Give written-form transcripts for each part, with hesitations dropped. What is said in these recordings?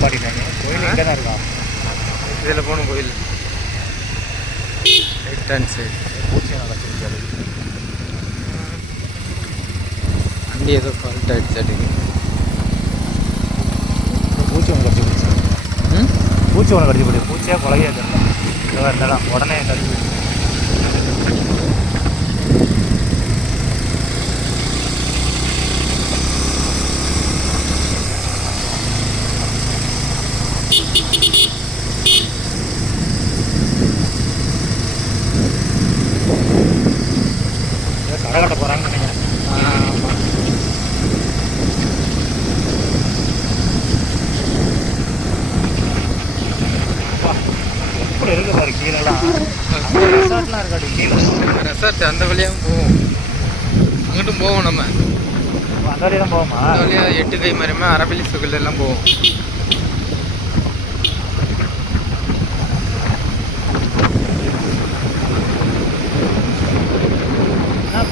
நிப்பாட்டிட்டாங்க. கோயில் இங்கே தான் இருக்கா? இதில் போகணும் கோயில். ரைட் ஹேண்ட் சைடு பூச்சி நடச்சிருக்காரு. வண்டி ஏதோ ஃபால்ட் ஆகிடுச்சாட்டு. பூச்சி ஒன்று கடிச்சு போயிடுச்சு. பூச்சி ஒன்று கடிச்சு போயிடுது. பூச்சியாக கொலையாக தெரியல. இதாக இருந்தாலும் உடனே கடிச்சு போயிடுச்சு. கடை கட்ட போகிறாங்கன்னு நினைக்கிறேன். ஆமாம். எப்படி இருக்கு பாரு கீழெல்லாம். ரெசார்ட்லாம் இருக்காது கீழே. ரெசார்ட் அந்த வழியாகவும் போவோம். அங்கிட்டும் போவோம். நம்ம அந்த வழியாக தான் போவோமா? அந்த வழியாக 8 கை மரமே அரபிலி சுகல் எல்லாம் போவோம்.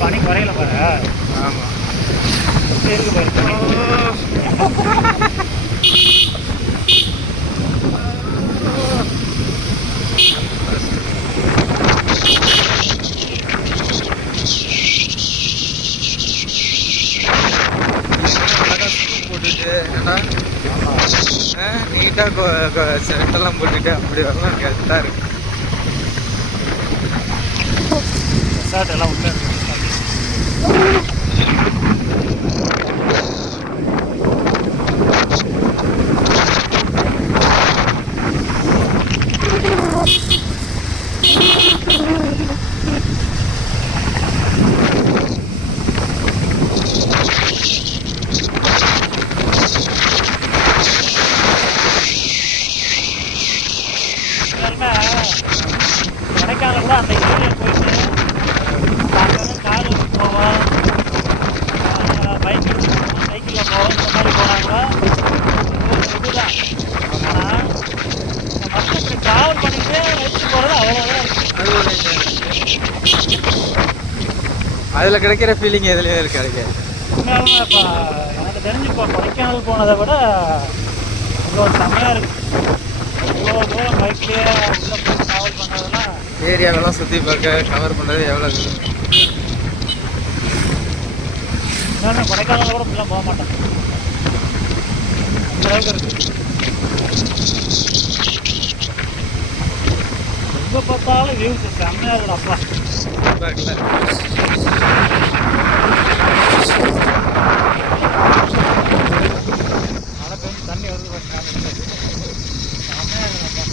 பனி குறையில பாரு. ஆமாம். எப்படி இருக்கு பாரு பனி. போட்டுட்டு ஏன்னா நீட்டாக செட்டெல்லாம் போட்டுட்டு அப்படி வரலாம் கரெக்டாக இருக்கு. ரெசார்ட் எல்லாம் உள்ள இருக்கு. கொடைக்கானல் கூட அந்த ஏரியா போயிட்டு கார் எடுத்து போவோம், பைக் எடுத்து போவோம், சைக்கிளில் போவோம். இந்த மாதிரி போனாங்களா இதுதான். ஆனால் இந்த மக்களுக்கு ட்ராவல் பண்ணிட்டு எடுத்து போகிறது அவ்வளோதான் இருக்குது. அதில் கிடைக்கிற ஃபீலிங் எதுலேயும் கிடைக்காது. உண்மையாலுமே இப்போ எனக்கு தெரிஞ்சு இப்போ கொடைக்கானல் போனதை விட இவ்வளோ செம்மையாக இருக்குது. இவ்வளோ தூரம் பைக்லேயே உள்ளே போய் ட்ராவல் பண்ணுறதுலாம் ஏரியாவெல்லாம் சுற்றி பார்க்க கவர் பண்ணுறது எவ்வளோ. இன்னொன்று கொடைக்கானல் கூட ஃபுல்லாக போக மாட்டேன். அந்த அளவுக்கு இருக்குது. எங்கே பார்த்தாலும் வியூஸ் செம்மையாக இருக்குது. அப்பா மழை பெஞ்சு தண்ணி வருது. செம்மையாக இருக்குதுப்பா.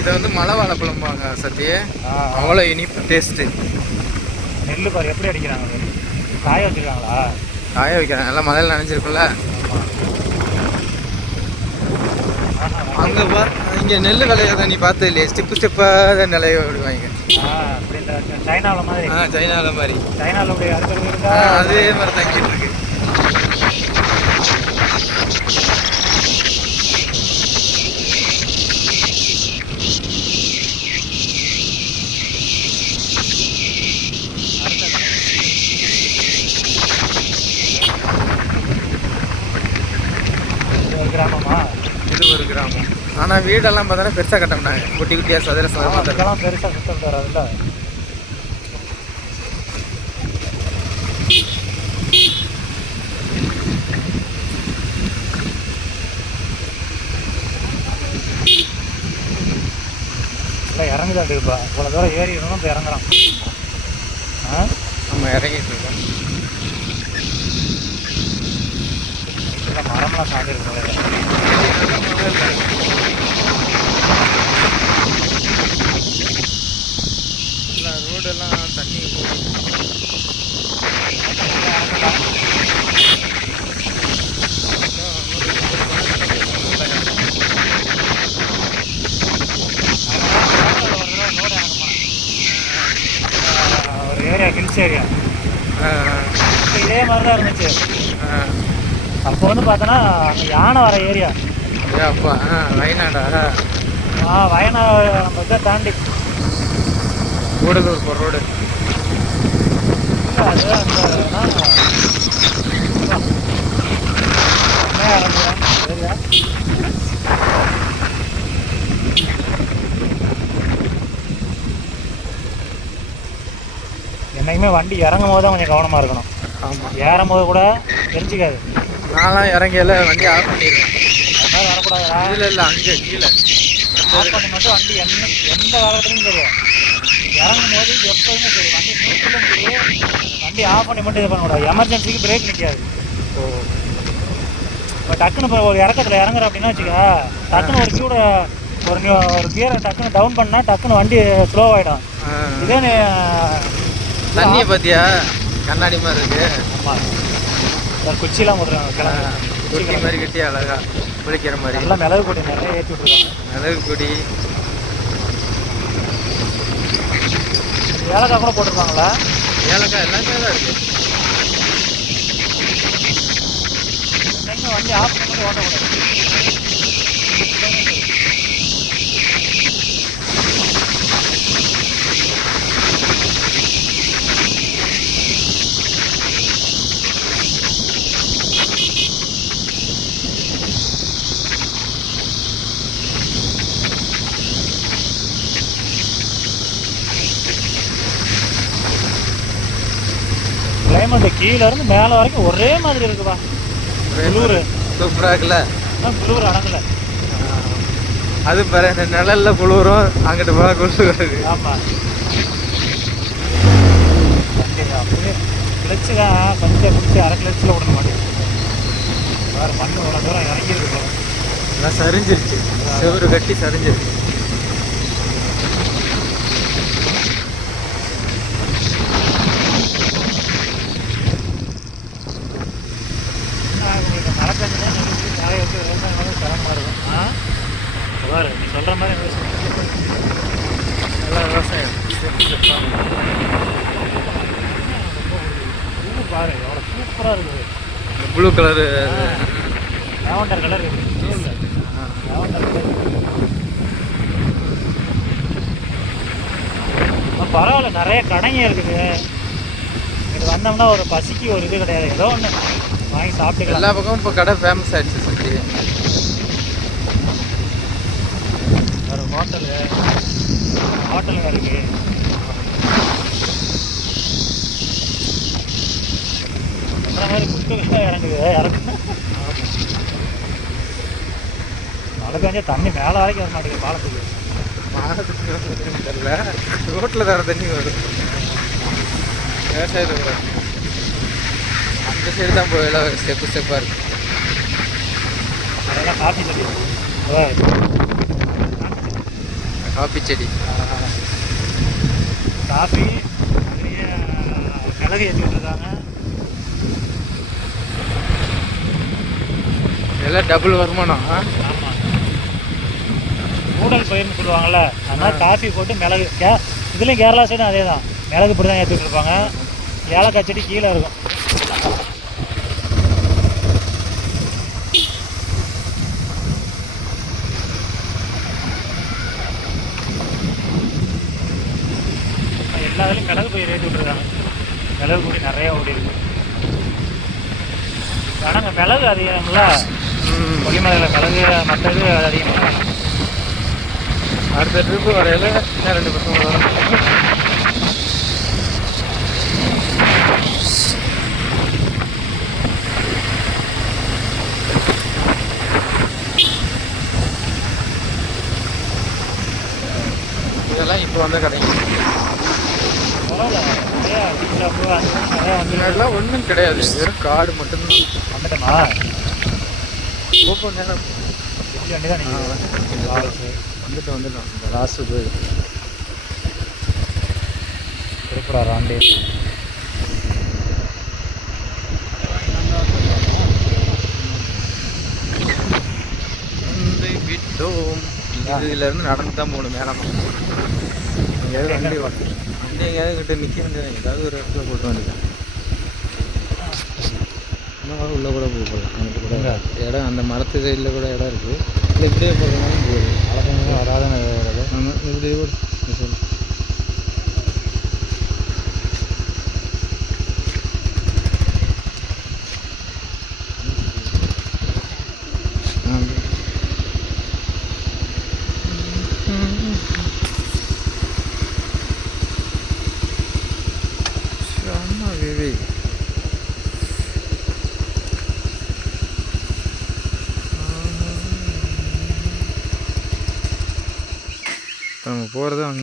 இதை வந்து மலை வாழைப்பழம்பாங்க சத்திய. அவ்வளோ இனிப்பு டேஸ்ட்டு. நெல் பாரு எப்படி அடிக்கிறாங்க. காய வச்சுருக்காங்களா? காய வைக்கிறாங்க. எல்லாம் மலையில் நனைஞ்சிருக்குல்ல. அங்கே இங்கே நெல் விளையாத நீ பார்த்து இல்லையே. ஸ்டெப்பாக நிலைய விடுவாங்க. அப்படி இந்த சைனாவில் மாதிரி. சைனாவில் மாதிரி. சைனாவில் அப்படி அறுக்கிறது இருக்கா? அதே மாதிரி தான் இங்கே இருக்கு. கிராமமா? இது ஒரு கிராமம். ஆனால் வீடெல்லாம் பார்த்தோன்னா பெருசாக கட்டம்னாங்க. குட்டி குட்டியாக சதுர சதுரமாக. அதெல்லாம் பெருசாக சுத்தம் வராதுல்ல. இல்லை இறங்குதான் இருக்குப்பா. இவ்வளோ தூரம் ஏறி இருக்கணும். இப்போ இறங்கலாம். நம்ம இறங்கிட்டு இருக்கோம். இல்லை மரம்லாம் சாஞ்சிருக்கு. ரோடெல்லாம் தண்ணி ஒரு ஏரியா ஏரியா ஹில்ஸ் ஏரியா. ஆ இப்போ இதே மாதிரி தான் இருந்துச்சு. ஆ அப்போ வந்து பார்த்தோன்னா அங்கே யானை வர ஏரியா. அப்பா வயநாடா? வயநாடு நம்ம இதை தாண்டி கூடலூர் போகிற ரோடு. அது அந்த ஏரியா. என்னைக்குமே வண்டி இறங்கும் போது தான் கொஞ்சம் கவனமாக இருக்கணும். ஆமாம், ஏறும் போது கூட தெரிஞ்சிக்காது. நான்லாம் இறங்கையில் வண்டி ஆஃப் பண்ணிடுவேன். அது மாதிரி வரக்கூடாதா? இல்லை அங்கே கீழே ஆஃப் பண்ணி மட்டும் வண்டி எந்த காலத்துலையும் தெரியும். இறங்கும் போது எப்போதுமே சரி வண்டி நிறுத்தலும் சரி வண்டி ஆஃப் பண்ணி மட்டும் இது பண்ணக்கூடாது. எமர்ஜென்சிக்கு பிரேக் நிற்காது. இப்போ டக்குன்னு இப்போ ஒரு இறக்கத்தில் இறங்குற அப்படின்னா வச்சுக்கா, டக்குன்னு ஒரு கியூட ஒரு கியரை டக்குன்னு டவுன் பண்ணால் டக்குன்னு வண்டி ஸ்லோ ஆகிடும். இதே தண்ணியை பார்த்தியா கண்ணாடி மாதிரி இருக்கு. ஆமாம், ஒரு குச்சிலாம் போட்டுருக்காங்க. குச்சி மாதிரி கட்டி அழகா குளிக்கிற மாதிரி. எல்லாம் மிளகு பொடி நிறைய ஏற்றி விட்ருக்காங்க. மிளகு பொடி, ஏலக்காய் கூட போட்டிருப்பாங்களா? ஏலக்காய் எல்லாமே தான் இருக்கு. வண்டி ஆஃப் பண்ணி ஓட்டக்கூடாது. கிளைமேட் கீழே இருந்து மேலே வரைக்கும் ஒரே மாதிரி இருக்குப்பா. குளூர் சூப்பராக இருக்குல்ல? குளூர் அடங்கலை. அது பாரு, இந்த நிழல்ல குளிரும், அங்கிட்டு போக குளிர் வருது. ஆமாம், அப்படியே கிளச்சு தான் கொஞ்சம் பிடிச்சி அரை கிளச்சில் விட மாட்டேன். வேறு மண் இவ்வளோ தூரம் இறங்கியிருக்கு. எல்லாம் சரிஞ்சிருச்சு, செவரு கட்டி சரிஞ்சிருச்சு. மழை பெஞ்சா நிறைய வச்சு விவசாயம் வந்து சிரமமாக இருக்கும். பாரு நீ சொல்கிற மாதிரி நல்லா விவசாயம். பாரு எவ்வளோ சூப்பராக இருக்குது. ப்ளூ கலரு, லாவெண்டர் கலர் இருக்குது. லாவெண்டர் கலர் பரவாயில்ல, நிறைய கடைங்க இருக்குது. இது வந்தோம்னா ஒரு பசிக்கு ஒரு இது கிடையாது, ஏதோ ஒன்று வாங்கி சாப்பிட்டுக்கலாம். எல்லா பக்கமும் இப்போ கடை ஃபேமஸ் ஆயிடுச்சு. சுற்றி ஒரு ஹோட்டலுங்க இருக்குது. அந்த மாதிரி குட்டு இறங்குது. மழை பெஞ்சா தண்ணி மேலே வரைக்கும் வர மாட்டேங்குது பாலத்துக்கு. தெரியல, ரோட்டில் தர தண்ணி வரும். விவசாயத்தில் வரும். அந்த சைடு தான் போயில ஸ்டெப்பு ஸ்டெப்பாக இருக்கு. அதெல்லாம் காஃபி செடி. காஃபி செடி, காஃபி அதுலேயே மிளகு ஏற்றி விட்டுருக்காங்க. எல்லாம் டபுள் வருமானம். ஆமாம், ஊடல் பயிர்னு சொல்லுவாங்கள்ல, அதனால் காஃபி போட்டு மிளகு இதுலேயும் கேரளா சைடும் அதே தான், மிளகு இப்படி தான் ஏற்றி விட்டுருப்பாங்க. ஏலக்காய் செடி கீழே இருக்கும். எல்லா இதுலையும் மிளகு பயிர் ஏற்றி விட்டுருக்காங்க. மிளகு பொடி நிறையா ஓடி இருக்கு. ஆனால் மிளகு அதிகம்ல, கொல்லிமலையில் மிளகு மற்றது அதிகமாக. அடுத்த ட்ரிப்பு வரையில் இன்னும் 2 பசங்க வரும். இதெல்லாம் இப்போ வந்த கடைங்க. முன்னாடிலாம் ஒன்றும் கிடையாது, வெறும் காடு மட்டும்தான். வந்துட்டோமா? ஓப்பன் நேரம் வண்டி தான் வந்துட்டோம். இந்த லாஸ்ட்டு திருப்புரா ராண்டி விட்டோம். இதுலேருந்து நடந்து தான் போகணும் மேலே. வண்டி எங்கேயாவது கிட்ட நிற்க வேண்டியது ஏதாவது ஒரு இடத்துல போட்டு வேண்டியதான். இன்னும் உள்ளே கூட போகலாம். அங்கிட்டு கூட இடம் அந்த மரத்து சைடில் கூட இடம் இருக்குது. இல்லை இப்படியே போகிறதுனாலும் போகுது. அழகாக வராதான வருது. ஆமாம் இப்படியே கூட சொல்லு. நம்ம போகிறது அங்கே